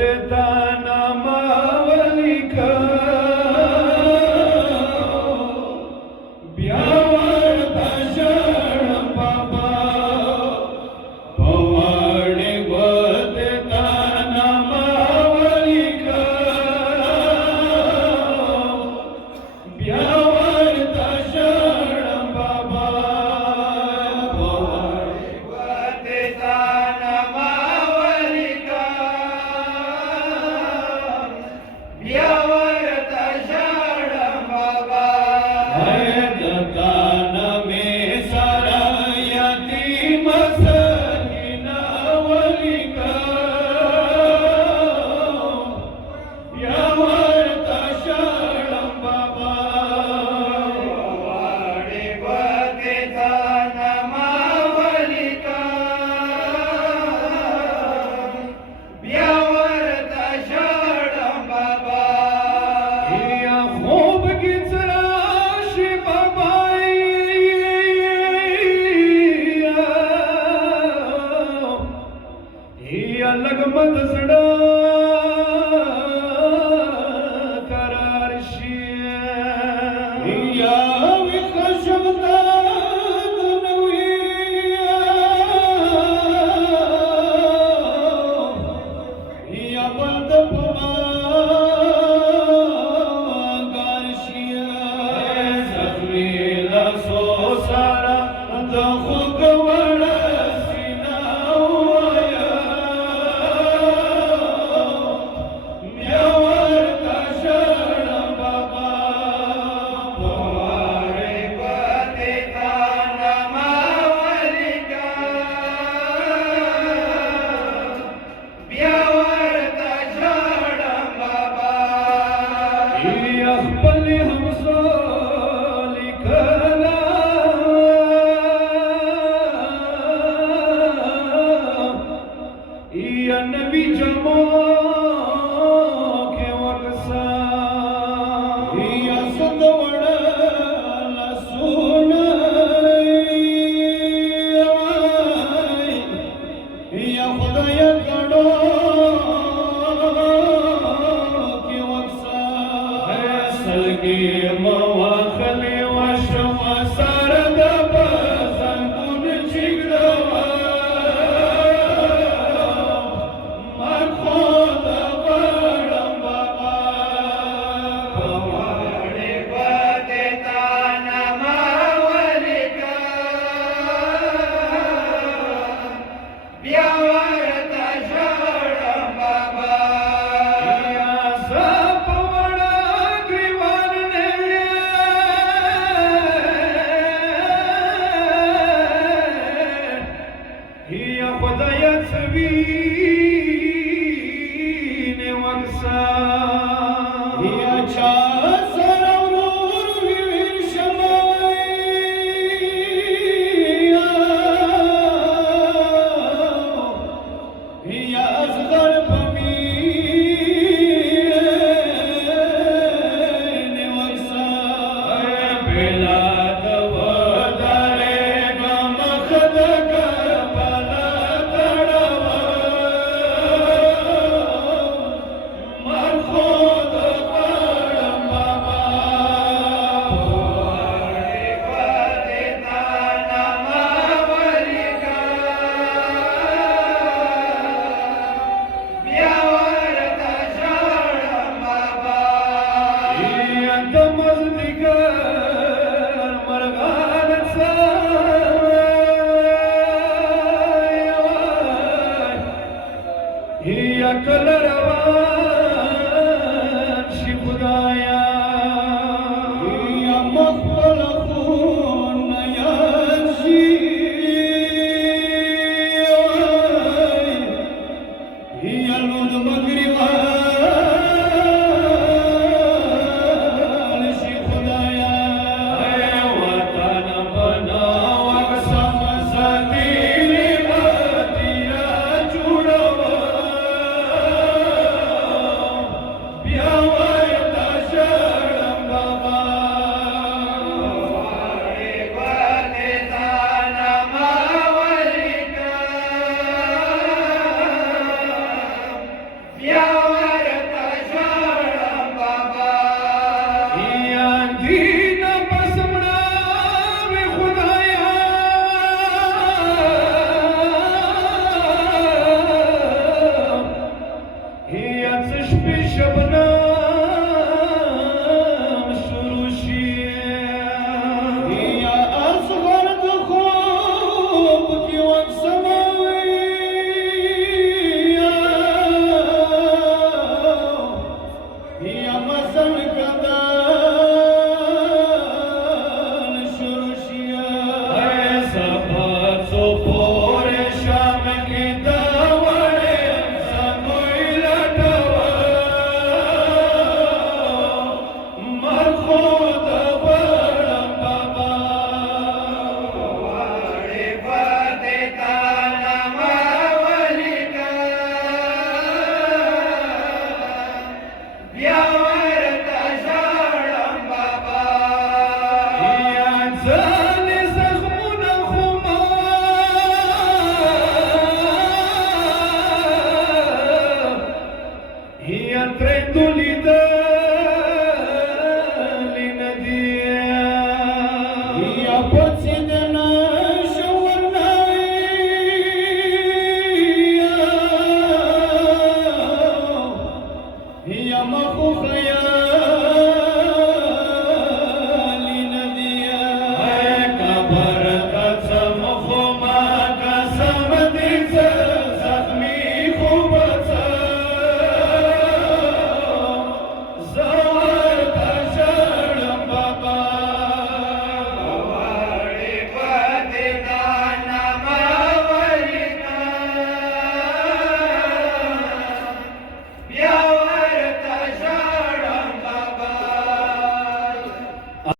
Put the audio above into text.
देता नामावलिका ब्यावळता शरण बाबा पवाडे व देता नामावलिका ब्यावळता शरण बाबा पवाडे व देता नामावलिका ब्यावळता शरण बाबा लगमत सडा करारशी या विकशब्दा या बंद गारशिया सजवेला सोसारा दखुकवड पल्ले हमसो लिखला या नबी जमो के वक्सा या सदवड लसून या खुदाय कडो सलगे मवाखले वाशवा सारद बसंगुन चिगडवा माखोद वडम बाबा पवाडे बदेता नामावलिका ब्यावळता शरण बाबा खुदायाच वीने वक्सा याच्या सरवरून विषमय याच दर्पमीने वक्सा बेला दवदारे गमखद या कलरवान शिपुदाया या मखबल खून याशी या लूद मगरिबान शिपुदाया वतन बनावा समसती यावर तशाळं बाबा या दीन बसमना वे खुदाया या चष्मी शबनम सुरुशिया या असगर खूप किंवा समाविया या मसन कदान शुरुशिया ऐसा भाचो पोरे शाम की दावणे समुई लटवा मरखोद वडं बाबा वाडे पदेताना मावलिका यावर तशाळं बाबा या झाले जखमून खुमा या त्रेंदुली दली नदिया या पचिदना शवर्णाया या मखुखयाली नदिया का भरताचा मुखमा कसमतीचं जखमी खूपच जवळ तशाळं बाबा वाडे पदेताना मावलिका यावर